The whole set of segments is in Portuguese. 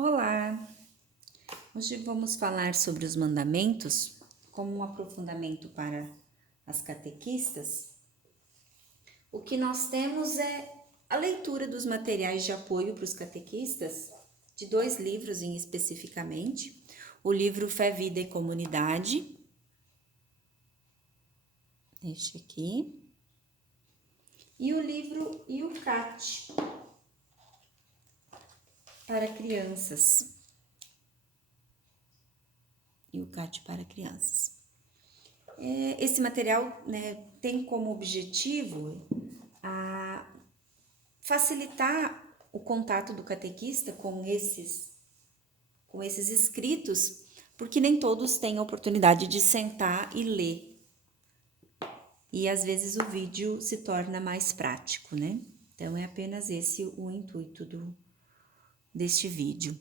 Olá! Hoje vamos falar sobre os mandamentos como um aprofundamento para as catequistas. O que nós temos é a leitura dos materiais de apoio para os catequistas, de 2 livros especificamente, o livro Fé, Vida e Comunidade, este aqui, e o livro Yucat para crianças. Yucat para crianças. Esse material, tem como objetivo facilitar o contato do catequista com esses escritos, porque nem todos têm a oportunidade de sentar e ler. E às vezes o vídeo se torna mais prático, né? Então é apenas esse o intuito deste vídeo.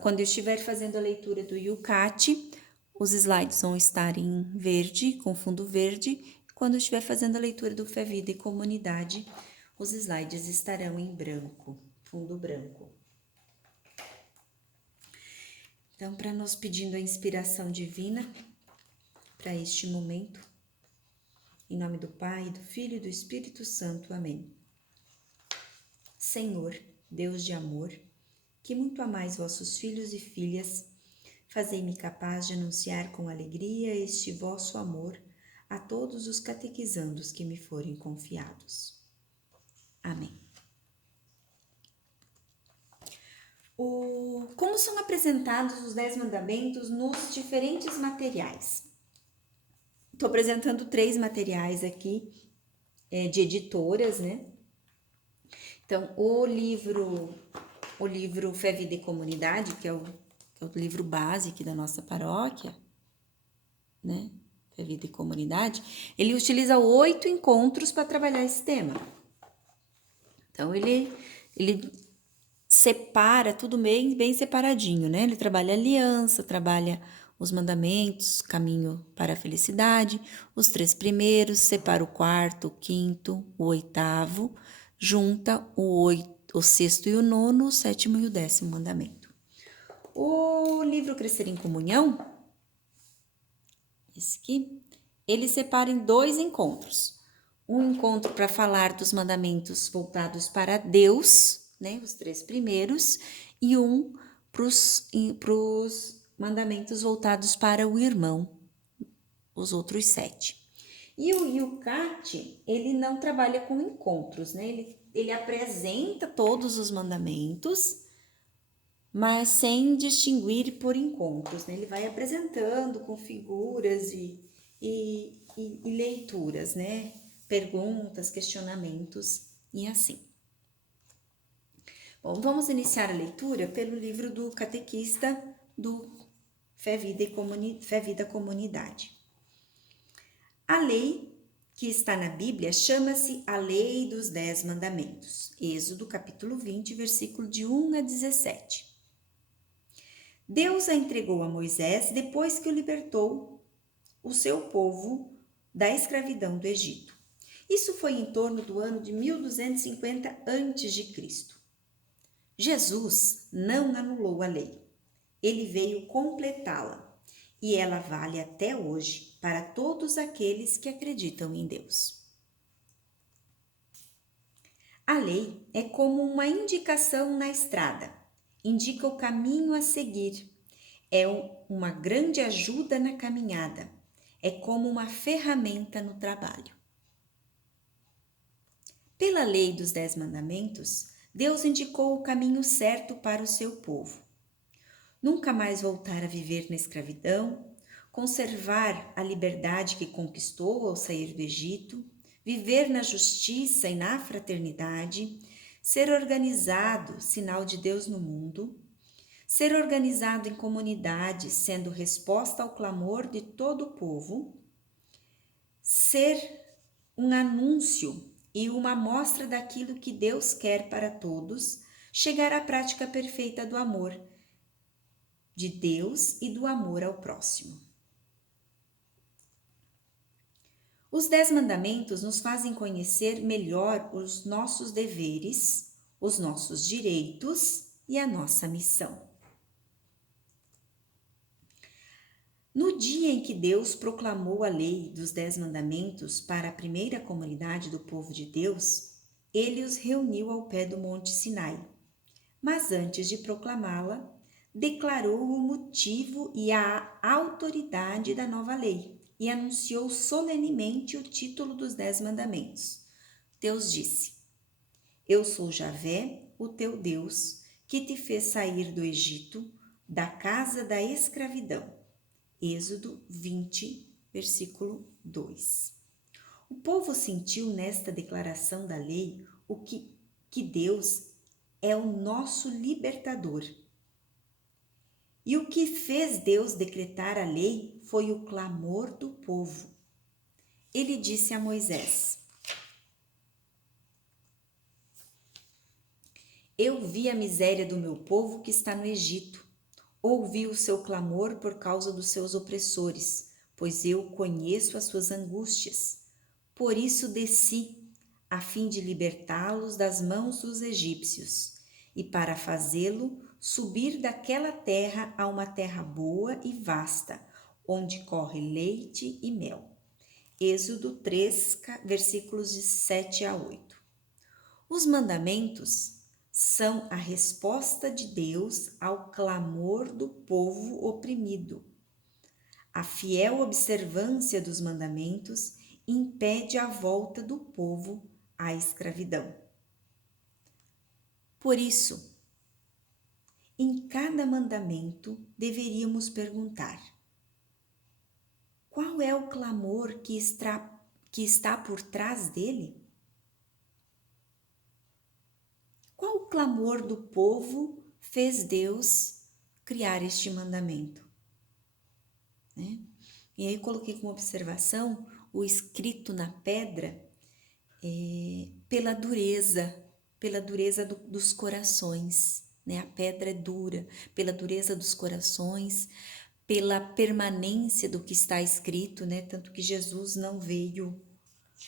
Quando eu estiver fazendo a leitura do Yucat, os slides vão estar em verde, com fundo verde. Quando eu estiver fazendo a leitura do Fé, Vida e Comunidade, os slides estarão em branco, fundo branco. Então, para nós pedindo a inspiração divina para este momento, em nome do Pai, do Filho e do Espírito Santo. Amém. Senhor, Deus de amor, que muito amais vossos filhos e filhas, fazei-me capaz de anunciar com alegria este vosso amor a todos os catequizandos que me forem confiados. Amém. Como são apresentados os 10 mandamentos nos diferentes materiais? Estou apresentando 3 materiais aqui, de editoras, né? Então, o livro Fé, Vida e Comunidade, que é o livro base aqui da nossa paróquia, né? Fé, Vida e Comunidade, ele utiliza 8 encontros para trabalhar esse tema. Então, ele separa tudo bem separadinho, né? Ele trabalha a aliança, trabalha os mandamentos, caminho para a felicidade, os 3 primeiros, separa o 4º, o 5º, o 8º, junta o 6º e o 9º, o 7º e o 10º mandamento. O livro Crescer em Comunhão, esse aqui, ele separa em 2 encontros. Um encontro para falar dos mandamentos voltados para Deus, né, os 3 primeiros, e um para os mandamentos voltados para o irmão, os outros 7. E o Yucat, ele não trabalha com encontros, né? Ele apresenta todos os mandamentos, mas sem distinguir por encontros, né? Ele vai apresentando com figuras e leituras, né? Perguntas, questionamentos e assim. Bom, vamos iniciar a leitura pelo livro do catequista do Fé, Vida Comunidade. A lei que está na Bíblia chama-se a Lei dos 10 Mandamentos. Êxodo capítulo 20, versículo de 1 a 17. Deus a entregou a Moisés depois que o libertou, o seu povo, da escravidão do Egito. Isso foi em torno do ano de 1250 a.C. Jesus não anulou a lei. Ele veio completá-la e ela vale até hoje para todos aqueles que acreditam em Deus. A lei é como uma indicação na estrada, indica o caminho a seguir, é uma grande ajuda na caminhada, é como uma ferramenta no trabalho. Pela lei dos 10 mandamentos, Deus indicou o caminho certo para o seu povo. Nunca mais voltar a viver na escravidão, conservar a liberdade que conquistou ao sair do Egito, viver na justiça e na fraternidade, ser organizado, sinal de Deus no mundo, ser organizado em comunidade, sendo resposta ao clamor de todo o povo, ser um anúncio e uma amostra daquilo que Deus quer para todos, chegar à prática perfeita do amor de Deus e do amor ao próximo. Os 10 mandamentos nos fazem conhecer melhor os nossos deveres, os nossos direitos e a nossa missão. No dia em que Deus proclamou a lei dos 10 mandamentos para a primeira comunidade do povo de Deus, ele os reuniu ao pé do Monte Sinai. Mas antes de proclamá-la, declarou o motivo e a autoridade da nova lei e anunciou solenemente o título dos 10 mandamentos. Deus disse: Eu sou Javé, o teu Deus, que te fez sair do Egito, da casa da escravidão. Êxodo 20, versículo 2. O povo sentiu nesta declaração da lei que Deus é o nosso libertador. E o que fez Deus decretar a lei foi o clamor do povo. Ele disse a Moisés: Eu vi a miséria do meu povo que está no Egito. Ouvi o seu clamor por causa dos seus opressores, pois eu conheço as suas angústias. Por isso desci, a fim de libertá-los das mãos dos egípcios, e para fazê-lo subir daquela terra a uma terra boa e vasta, onde corre leite e mel. Êxodo 3, versículos de 7 a 8. Os mandamentos são a resposta de Deus ao clamor do povo oprimido. A fiel observância dos mandamentos impede a volta do povo à escravidão. Por isso, em cada mandamento deveríamos perguntar: qual é o clamor que está por trás dele? Qual o clamor do povo fez Deus criar este mandamento? Né? E aí coloquei como observação o escrito na pedra pela dureza dos corações. Né? A pedra é dura, pela dureza dos corações, pela permanência do que está escrito, né? Tanto que Jesus não veio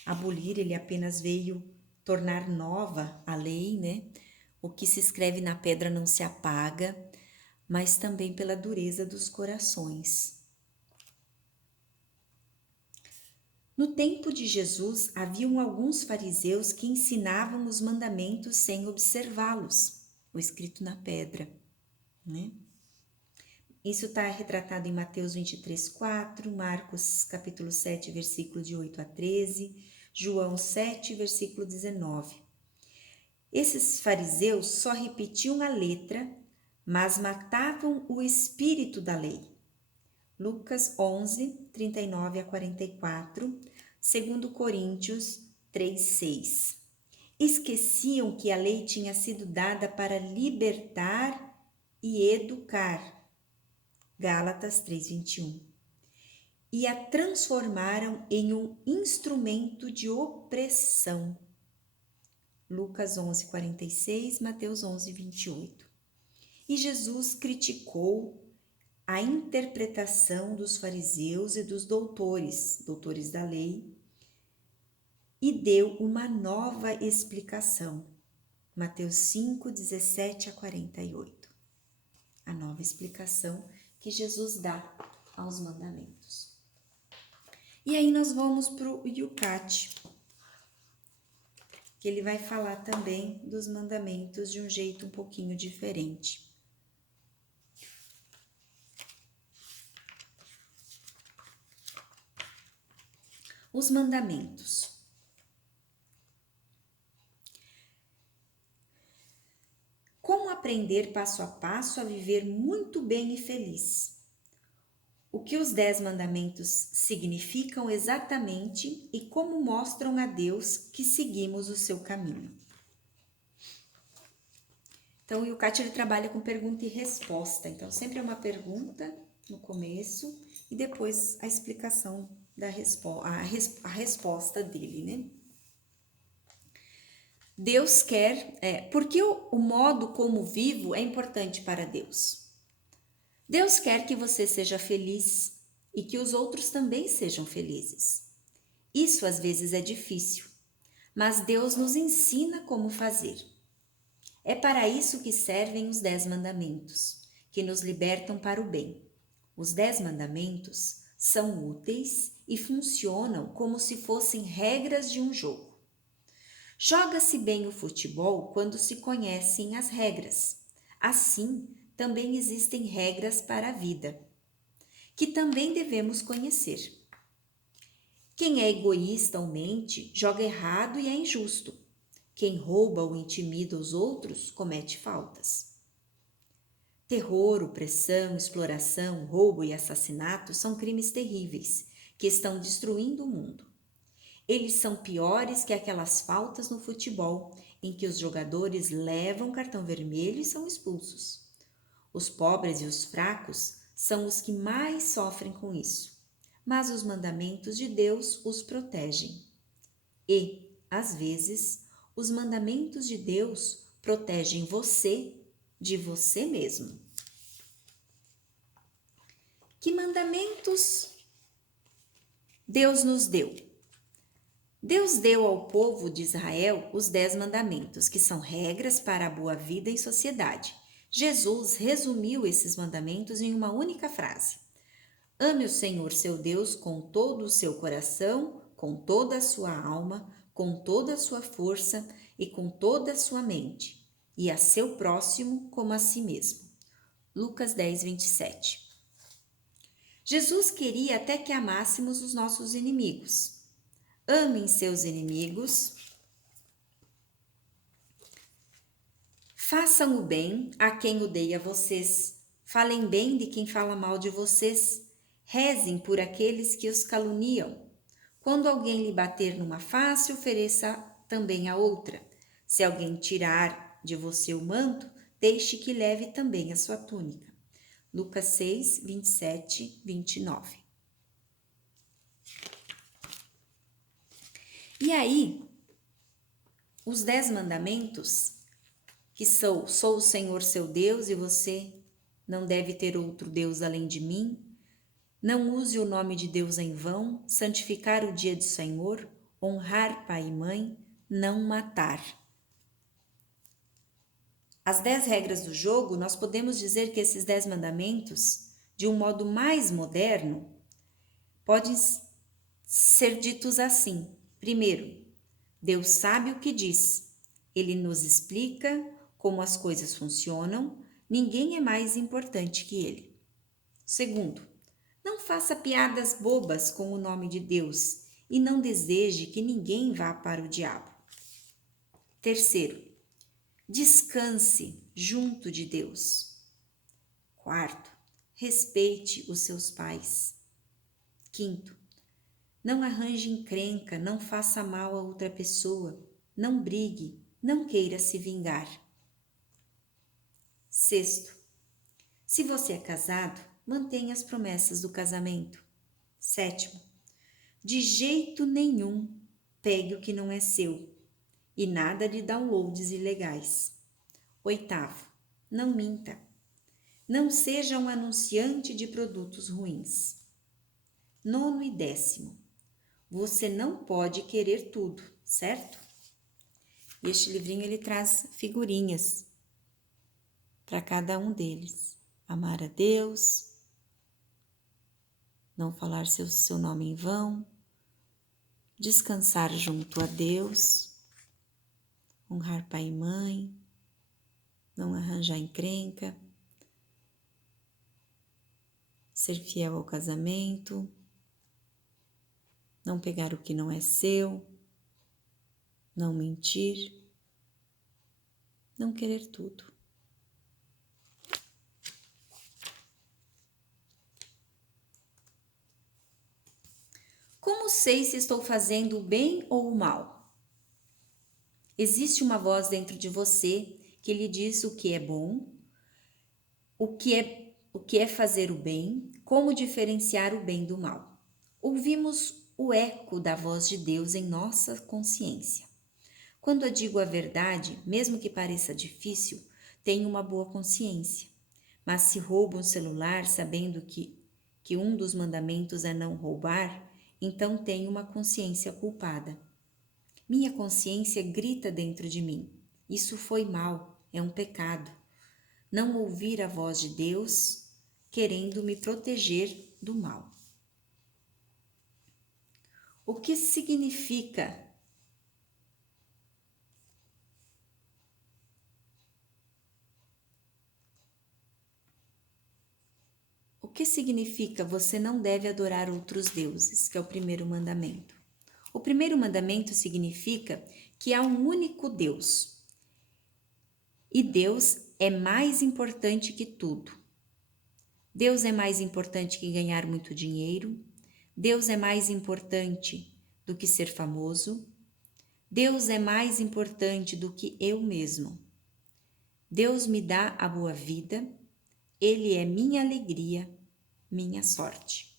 abolir, ele apenas veio tornar nova a lei, né? O que se escreve na pedra não se apaga, mas também pela dureza dos corações. No tempo de Jesus, haviam alguns fariseus que ensinavam os mandamentos sem observá-los, o escrito na pedra, né? Isso está retratado em Mateus 23, 4, Marcos capítulo 7, versículo de 8 a 13, João 7, versículo 19. Esses fariseus só repetiam a letra, mas matavam o espírito da lei. Lucas 11, 39 a 44, 2 Coríntios 3, 6. Esqueciam que a lei tinha sido dada para libertar e educar. Gálatas 3, 21. E a transformaram em um instrumento de opressão. Lucas 11, 46, Mateus 11, 28. E Jesus criticou a interpretação dos fariseus e dos doutores da lei, e deu uma nova explicação. Mateus 5, 17 a 48. A nova explicação que Jesus dá aos mandamentos. E aí nós vamos para o Yucat, que ele vai falar também dos mandamentos de um jeito um pouquinho diferente. Os mandamentos. Como aprender passo a passo a viver muito bem e feliz? O que os 10 mandamentos significam exatamente e como mostram a Deus que seguimos o seu caminho. Então, o Yucat ele trabalha com pergunta e resposta. Então, sempre é uma pergunta no começo e depois a explicação da a resposta dele, né? Deus quer... porque o modo como vivo é importante para Deus? Deus quer que você seja feliz e que os outros também sejam felizes. Isso às vezes é difícil, mas Deus nos ensina como fazer. É para isso que servem os 10 mandamentos, que nos libertam para o bem. Os 10 mandamentos são úteis e funcionam como se fossem regras de um jogo. Joga-se bem o futebol quando se conhecem as regras. Assim, também existem regras para a vida, que também devemos conhecer. Quem é egoísta ou mente, joga errado e é injusto. Quem rouba ou intimida os outros, comete faltas. Terror, opressão, exploração, roubo e assassinato são crimes terríveis que estão destruindo o mundo. Eles são piores que aquelas faltas no futebol, em que os jogadores levam cartão vermelho e são expulsos. Os pobres e os fracos são os que mais sofrem com isso, mas os mandamentos de Deus os protegem. E, às vezes, os mandamentos de Deus protegem você de você mesmo. Que mandamentos Deus nos deu? Deus deu ao povo de Israel os 10 mandamentos, que são regras para a boa vida em sociedade. Jesus resumiu esses mandamentos em uma única frase: ame o Senhor seu Deus com todo o seu coração, com toda a sua alma, com toda a sua força e com toda a sua mente, e a seu próximo como a si mesmo. Lucas 10, 27. Jesus queria até que amássemos os nossos inimigos. Amem seus inimigos, façam o bem a quem odeia vocês, falem bem de quem fala mal de vocês, rezem por aqueles que os caluniam. Quando alguém lhe bater numa face, ofereça também a outra. Se alguém tirar de você o manto, deixe que leve também a sua túnica. Lucas 6, 27, 29. E aí, os 10 mandamentos, que sou o Senhor seu Deus e você não deve ter outro Deus além de mim, não use o nome de Deus em vão, santificar o dia do Senhor, honrar pai e mãe, não matar. As 10 regras do jogo, nós podemos dizer que esses 10 mandamentos, de um modo mais moderno, podem ser ditos assim. Primeiro, Deus sabe o que diz. Ele nos explica como as coisas funcionam, ninguém é mais importante que ele. Segundo, não faça piadas bobas com o nome de Deus e não deseje que ninguém vá para o diabo. Terceiro, descanse junto de Deus. Quarto, respeite os seus pais. Quinto, não arranje encrenca, não faça mal a outra pessoa, não brigue, não queira se vingar. Sexto, se você é casado, mantenha as promessas do casamento. Sétimo, de jeito nenhum pegue o que não é seu e nada de downloads ilegais. Oitavo, não minta. Não seja um anunciante de produtos ruins. Nono e décimo, você não pode querer tudo, certo? E este livrinho ele traz figurinhas para cada um deles. Amar a Deus, não falar seu nome em vão, descansar junto a Deus, honrar pai e mãe, não arranjar encrenca, ser fiel ao casamento, não pegar o que não é seu, não mentir, não querer tudo. Como sei se estou fazendo o bem ou o mal? Existe uma voz dentro de você que lhe diz o que é bom, o que é fazer o bem, como diferenciar o bem do mal. Ouvimos o eco da voz de Deus em nossa consciência. Quando eu digo a verdade, mesmo que pareça difícil, tenho uma boa consciência. Mas se roubo um celular sabendo que um dos mandamentos é não roubar, então tenho uma consciência culpada. Minha consciência grita dentro de mim: isso foi mal, é um pecado. Não ouvir a voz de Deus querendo me proteger do mal. O que significa você não deve adorar outros deuses, que é o primeiro mandamento? O primeiro mandamento significa que há um único Deus. E Deus é mais importante que tudo. Deus é mais importante que ganhar muito dinheiro. Deus é mais importante do que ser famoso. Deus é mais importante do que eu mesmo. Deus me dá a boa vida. Ele é minha alegria, minha sorte.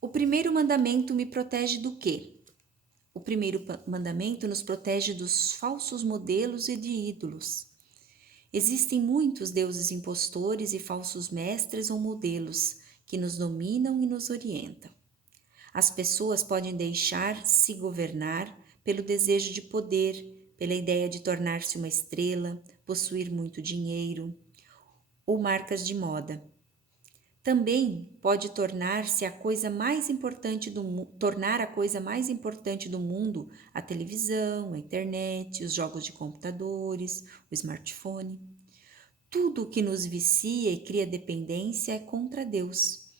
O primeiro mandamento me protege do quê? O primeiro mandamento nos protege dos falsos modelos e de ídolos. Existem muitos deuses impostores e falsos mestres ou modelos que nos dominam e nos orientam. As pessoas podem deixar-se governar pelo desejo de poder, pela ideia de tornar-se uma estrela, possuir muito dinheiro ou marcas de moda. Também pode tornar a coisa mais importante do mundo a televisão, a internet, os jogos de computadores, o smartphone. Tudo o que nos vicia e cria dependência é contra Deus.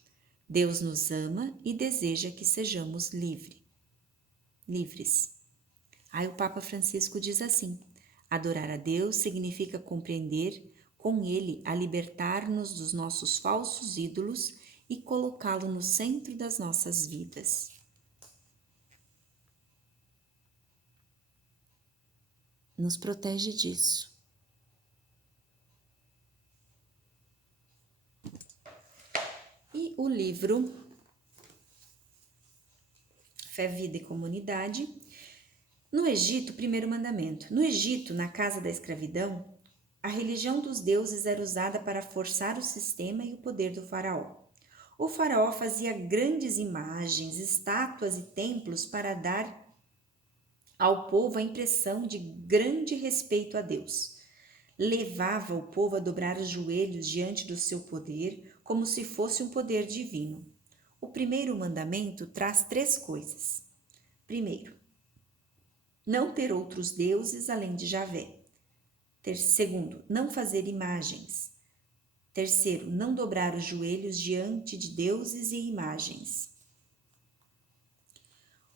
Deus nos ama e deseja que sejamos livres. Aí o Papa Francisco diz assim: adorar a Deus significa compreender com Ele a libertar-nos dos nossos falsos ídolos e colocá-lo no centro das nossas vidas. Nos protege disso. E o livro Fé, Vida e Comunidade. No Egito, primeiro mandamento. No Egito, na casa da escravidão, a religião dos deuses era usada para forçar o sistema e o poder do faraó. O faraó fazia grandes imagens, estátuas e templos para dar ao povo a impressão de grande respeito a Deus. Levava o povo a dobrar os joelhos diante do seu poder, como se fosse um poder divino. O primeiro mandamento traz 3 coisas. Primeiro, não ter outros deuses além de Javé. Segundo, não fazer imagens. Terceiro, não dobrar os joelhos diante de deuses e imagens.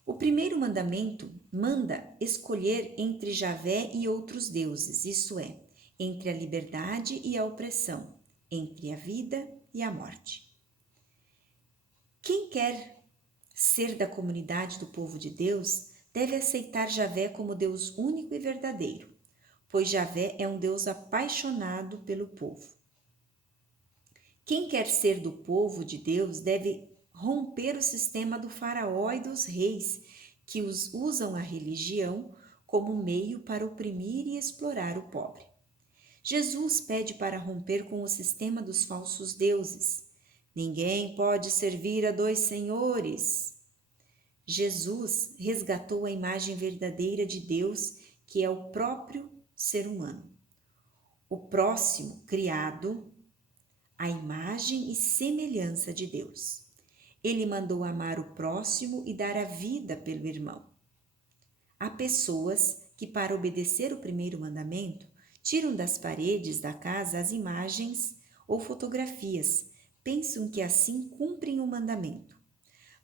O primeiro mandamento manda escolher entre Javé e outros deuses, isso é, entre a liberdade e a opressão, entre a vida e a morte. Quem quer ser da comunidade do povo de Deus deve aceitar Javé como Deus único e verdadeiro, pois Javé é um Deus apaixonado pelo povo. Quem quer ser do povo de Deus deve romper o sistema do faraó e dos reis que usam a religião como meio para oprimir e explorar o pobre. Jesus pede para romper com o sistema dos falsos deuses. Ninguém pode servir a 2 senhores. Jesus resgatou a imagem verdadeira de Deus, que é o próprio ser humano. O próximo criado à imagem e semelhança de Deus. Ele mandou amar o próximo e dar a vida pelo irmão. Há pessoas que, para obedecer o primeiro mandamento, tiram das paredes da casa as imagens ou fotografias, pensam que assim cumprem o mandamento.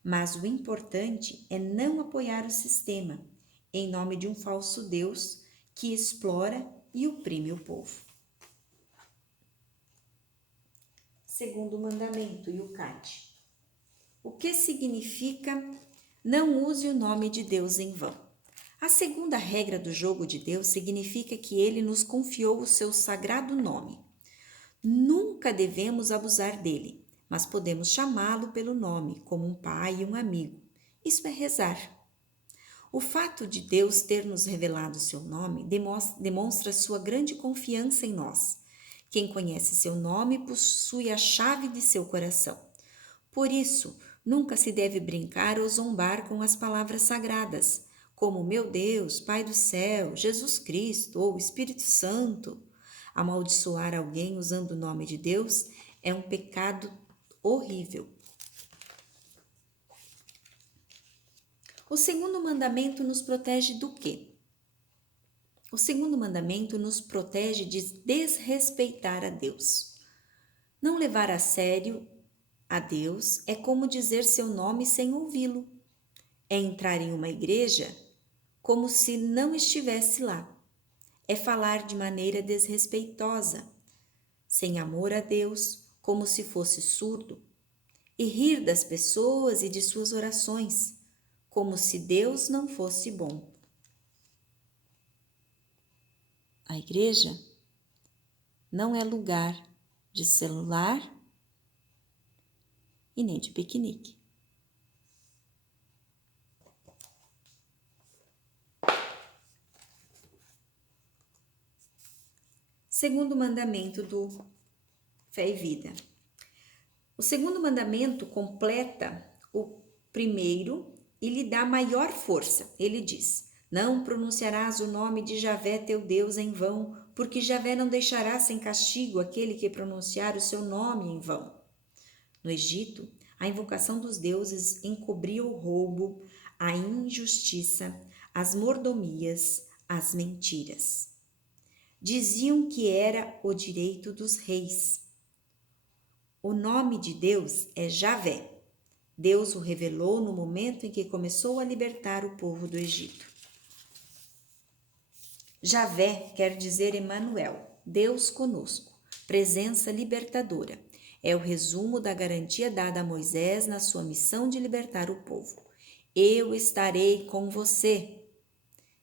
Mas o importante é não apoiar o sistema, em nome de um falso Deus que explora e oprime o povo. Segundo mandamento, Yucat. O que significa não use o nome de Deus em vão? A segunda regra do jogo de Deus significa que Ele nos confiou o seu sagrado nome. Nunca devemos abusar dele, mas podemos chamá-lo pelo nome, como um pai e um amigo. Isso é rezar. O fato de Deus ter nos revelado seu nome demonstra sua grande confiança em nós. Quem conhece seu nome possui a chave de seu coração. Por isso, nunca se deve brincar ou zombar com as palavras sagradas, como meu Deus, Pai do céu, Jesus Cristo ou Espírito Santo. Amaldiçoar alguém usando o nome de Deus é um pecado horrível. O segundo mandamento nos protege do quê? O segundo mandamento nos protege de desrespeitar a Deus. Não levar a sério a Deus é como dizer seu nome sem ouvi-lo. É entrar em uma igreja como se não estivesse lá. É falar de maneira desrespeitosa, sem amor a Deus, como se fosse surdo, e rir das pessoas e de suas orações, como se Deus não fosse bom. A igreja não é lugar de celular e nem de piquenique. Segundo mandamento do Fé e Vida. O segundo mandamento completa o primeiro e lhe dá maior força. Ele diz: não pronunciarás o nome de Javé teu Deus em vão, porque Javé não deixará sem castigo aquele que pronunciar o seu nome em vão. No Egito, a invocação dos deuses encobria o roubo, a injustiça, as mordomias, as mentiras. Diziam que era o direito dos reis. O nome de Deus é Javé. Deus o revelou no momento em que começou a libertar o povo do Egito. Javé quer dizer Emanuel, Deus conosco, presença libertadora. É o resumo da garantia dada a Moisés na sua missão de libertar o povo. Eu estarei com você.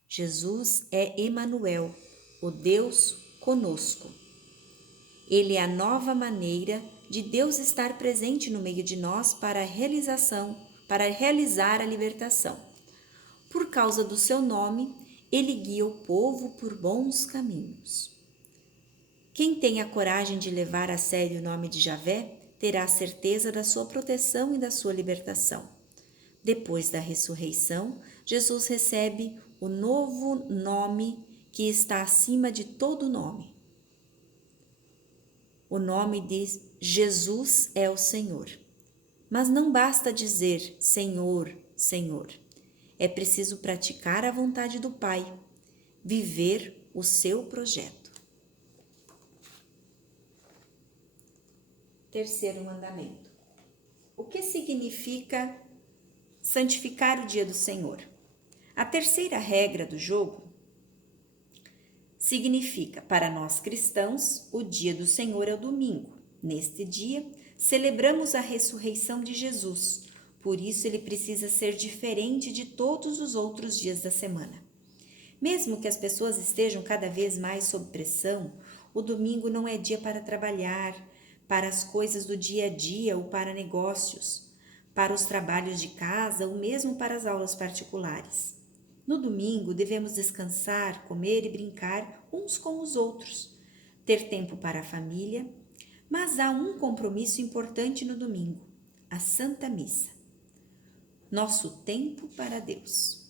Jesus é Emanuel, o Deus conosco. Ele é a nova maneira de Deus estar presente no meio de nós para realizar a libertação. Por causa do seu nome, ele guia o povo por bons caminhos. Quem tem a coragem de levar a sério o nome de Javé, terá a certeza da sua proteção e da sua libertação. Depois da ressurreição, Jesus recebe o novo nome que está acima de todo nome. O nome de Jesus é o Senhor. Mas não basta dizer Senhor, Senhor. É preciso praticar a vontade do Pai, viver o seu projeto. Terceiro mandamento. O que significa santificar o dia do Senhor? A terceira regra do jogo significa, para nós cristãos, o dia do Senhor é o domingo. Neste dia, celebramos a ressurreição de Jesus, por isso ele precisa ser diferente de todos os outros dias da semana. Mesmo que as pessoas estejam cada vez mais sob pressão, o domingo não é dia para trabalhar, para as coisas do dia a dia ou para negócios, para os trabalhos de casa ou mesmo para as aulas particulares. No domingo, devemos descansar, comer e brincar uns com os outros, ter tempo para a família, mas há um compromisso importante no domingo, a Santa Missa. Nosso tempo para Deus.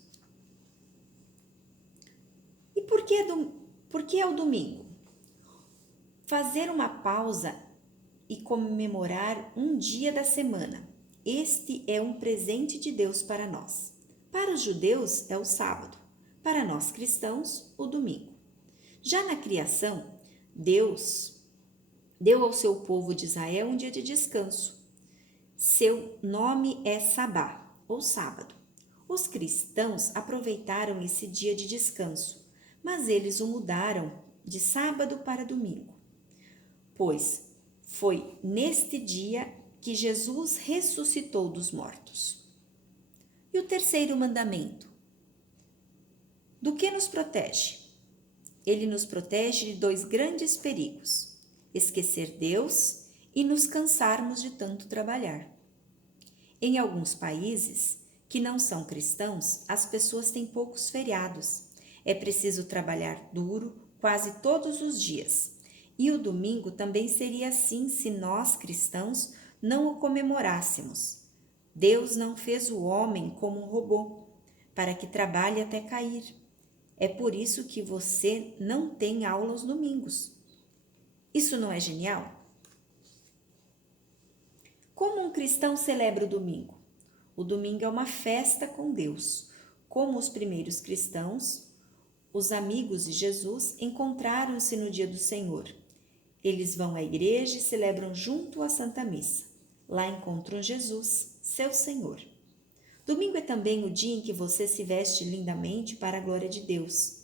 E por que é o domingo? Fazer uma pausa e comemorar um dia da semana. Este é um presente de Deus para nós. Para os judeus é o sábado, para nós cristãos, o domingo. Já na criação, Deus deu ao seu povo de Israel um dia de descanso. Seu nome é Sabá, ou sábado. Os cristãos aproveitaram esse dia de descanso, mas eles o mudaram de sábado para domingo, pois foi neste dia que Jesus ressuscitou dos mortos. E o terceiro mandamento? Do que nos protege? Ele nos protege de dois grandes perigos: esquecer Deus e nos cansarmos de tanto trabalhar. Em alguns países que não são cristãos, as pessoas têm poucos feriados. É preciso trabalhar duro quase todos os dias. E o domingo também seria assim se nós, cristãos, não o comemorássemos. Deus não fez o homem como um robô. para que trabalhe até cair. É por isso que você não tem aula aos domingos. Isso não é genial? Como um cristão celebra o domingo? O domingo é uma festa com Deus. Como os primeiros cristãos, os amigos de Jesus encontraram-se no dia do Senhor. Eles vão à igreja e celebram junto à Santa Missa. Lá encontram Jesus, seu Senhor. Domingo é também o dia em que você se veste lindamente para a glória de Deus.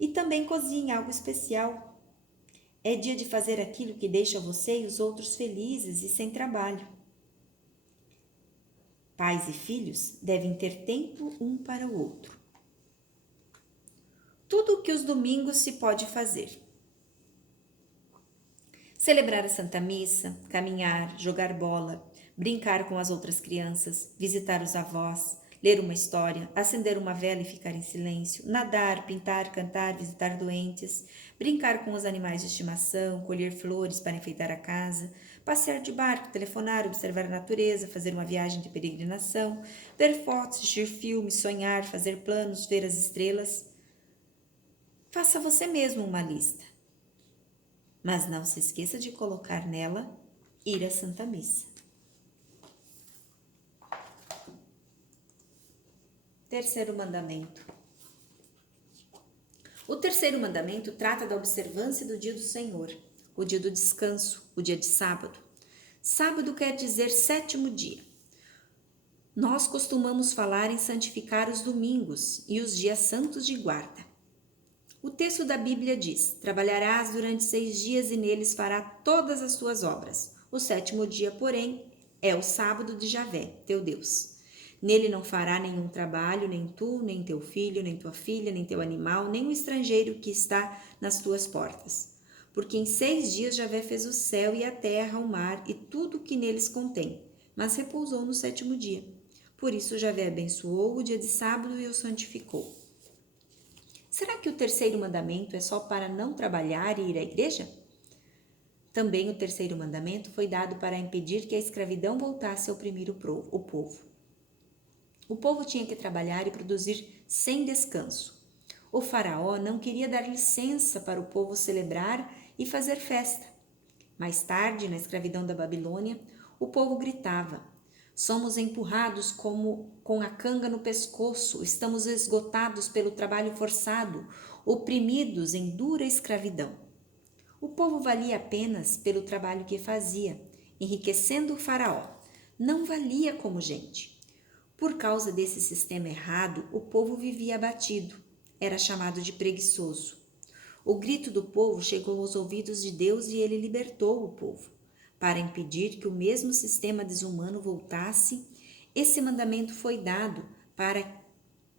E também cozinha algo especial. É dia de fazer aquilo que deixa você e os outros felizes e sem trabalho. Pais e filhos devem ter tempo um para o outro. Tudo o que os domingos se pode fazer. Celebrar a Santa Missa, caminhar, jogar bola, brincar com as outras crianças, visitar os avós, ler uma história, acender uma vela e ficar em silêncio, nadar, pintar, cantar, visitar doentes, brincar com os animais de estimação, colher flores para enfeitar a casa, passear de barco, telefonar, observar a natureza, fazer uma viagem de peregrinação, ver fotos, assistir filmes, sonhar, fazer planos, ver as estrelas. Faça você mesmo uma lista. Mas não se esqueça de colocar nela ir à Santa Missa. Terceiro mandamento. O terceiro mandamento trata da observância do dia do Senhor, o dia do descanso, o dia de sábado. Sábado quer dizer sétimo dia. Nós costumamos falar em santificar os domingos e os dias santos de guarda. O texto da Bíblia diz: trabalharás durante 6 dias e neles fará todas as tuas obras. O sétimo dia, porém, é o sábado de Javé, teu Deus. Nele não fará nenhum trabalho, nem tu, nem teu filho, nem tua filha, nem teu animal, nem o estrangeiro que está nas tuas portas. Porque em 6 dias Javé fez o céu e a terra, o mar e tudo o que neles contém, mas repousou no sétimo dia. Por isso Javé abençoou o dia de sábado e o santificou. Será que o terceiro mandamento é só para não trabalhar e ir à igreja? Também o terceiro mandamento foi dado para impedir que a escravidão voltasse a oprimir o povo. O povo tinha que trabalhar e produzir sem descanso. O faraó não queria dar licença para o povo celebrar e fazer festa. Mais tarde, na escravidão da Babilônia, o povo gritava: somos empurrados com a canga no pescoço, estamos esgotados pelo trabalho forçado, oprimidos em dura escravidão. O povo valia apenas pelo trabalho que fazia, enriquecendo o faraó. Não valia como gente. Por causa desse sistema errado, o povo vivia abatido. Era chamado de preguiçoso. O grito do povo chegou aos ouvidos de Deus e ele libertou o povo. Para impedir que o mesmo sistema desumano voltasse, esse mandamento foi dado para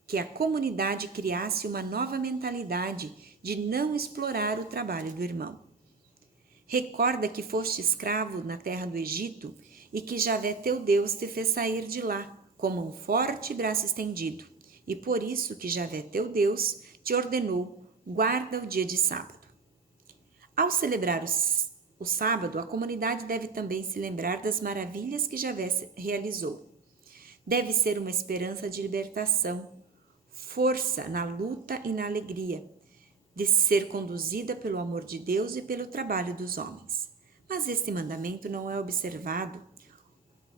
que a comunidade criasse uma nova mentalidade de não explorar o trabalho do irmão. Recorda que foste escravo na terra do Egito e que Javé teu Deus te fez sair de lá com mão forte e braço estendido, e por isso que Javé teu Deus te ordenou: guarda o dia de sábado. Ao celebrar o sábado, a comunidade deve também se lembrar das maravilhas que Javé realizou. Deve ser uma esperança de libertação, força na luta e na alegria, de ser conduzida pelo amor de Deus e pelo trabalho dos homens. Mas este mandamento não é observado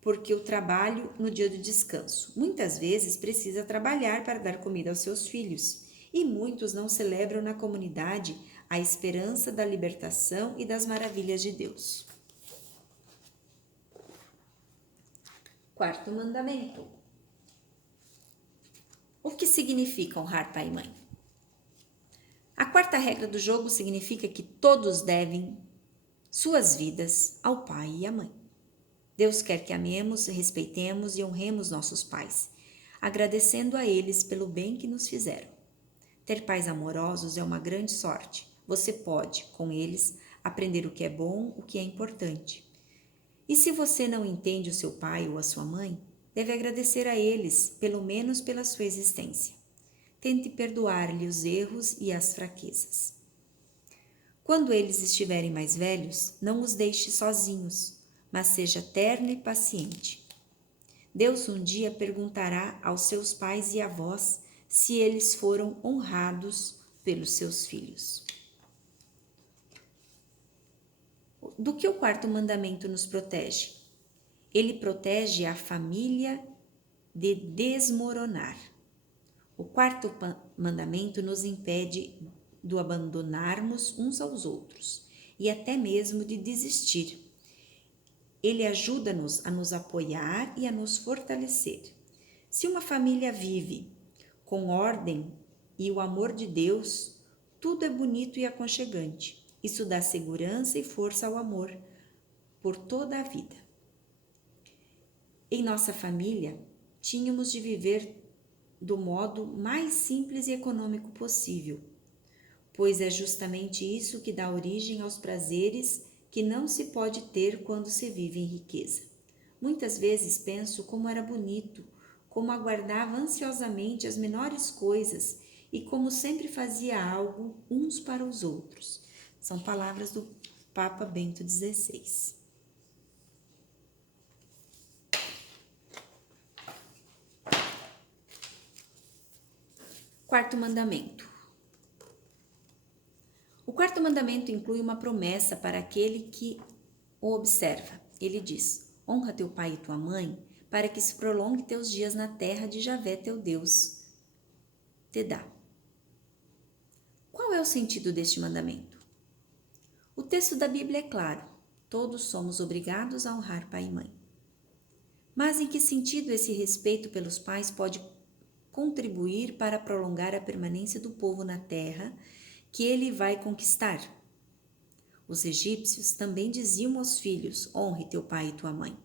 porque o trabalho no dia do descanso. Muitas vezes precisa trabalhar para dar comida aos seus filhos, e muitos não celebram na comunidade a esperança da libertação e das maravilhas de Deus. Quarto mandamento. O que significa honrar pai e mãe? A quarta regra do jogo significa que todos devem suas vidas ao pai e à mãe. Deus quer que amemos, respeitemos e honremos nossos pais, agradecendo a eles pelo bem que nos fizeram. Ter pais amorosos é uma grande sorte. Você pode, com eles, aprender o que é bom, o que é importante. E se você não entende o seu pai ou a sua mãe, deve agradecer a eles, pelo menos pela sua existência. Tente perdoar-lhe os erros e as fraquezas. Quando eles estiverem mais velhos, não os deixe sozinhos, mas seja terno e paciente. Deus um dia perguntará aos seus pais e avós: se eles foram honrados pelos seus filhos. Do que o quarto mandamento nos protege? Ele protege a família de desmoronar. O quarto mandamento nos impede de abandonarmos uns aos outros e até mesmo de desistir. Ele ajuda-nos a nos apoiar e a nos fortalecer. Se uma família vive com ordem e o amor de Deus, tudo é bonito e aconchegante. Isso dá segurança e força ao amor por toda a vida. Em nossa família, tínhamos de viver do modo mais simples e econômico possível, pois é justamente isso que dá origem aos prazeres que não se pode ter quando se vive em riqueza. Muitas vezes penso como era bonito, como aguardava ansiosamente as menores coisas e como sempre fazia algo uns para os outros. São palavras do Papa Bento XVI. Quarto mandamento. O quarto mandamento inclui uma promessa para aquele que o observa. Ele diz: honra teu pai e tua mãe, para que se prolongue teus dias na terra de Javé teu Deus te dá. Qual é o sentido deste mandamento? O texto da Bíblia é claro: todos somos obrigados a honrar pai e mãe. Mas em que sentido esse respeito pelos pais pode contribuir para prolongar a permanência do povo na terra que ele vai conquistar? Os egípcios também diziam aos filhos: honre teu pai e tua mãe.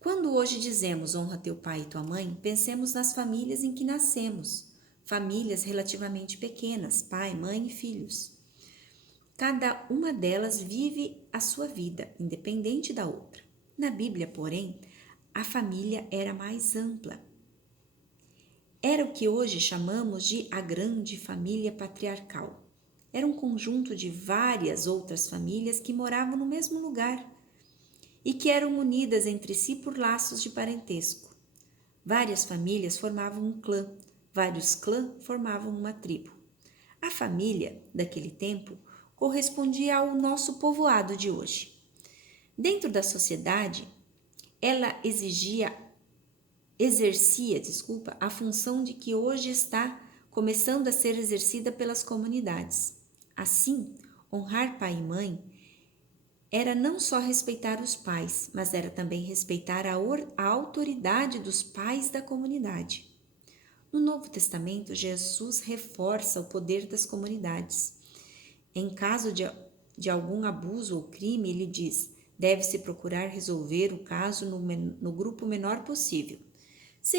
Quando hoje dizemos honra teu pai e tua mãe, pensemos nas famílias em que nascemos, famílias relativamente pequenas, pai, mãe e filhos. Cada uma delas vive a sua vida, independente da outra. Na Bíblia, porém, a família era mais ampla. Era o que hoje chamamos de a grande família patriarcal. Era um conjunto de várias outras famílias que moravam no mesmo lugar e que eram unidas entre si por laços de parentesco. Várias famílias formavam um clã, vários clãs formavam uma tribo. A família daquele tempo correspondia ao nosso povoado de hoje. Dentro da sociedade, ela exercia a função de que hoje está começando a ser exercida pelas comunidades. Assim, honrar pai e mãe era não só respeitar os pais, mas era também respeitar a autoridade dos pais da comunidade. No Novo Testamento, Jesus reforça o poder das comunidades. Em caso de algum abuso ou crime, ele diz: deve-se procurar resolver o caso no grupo menor possível.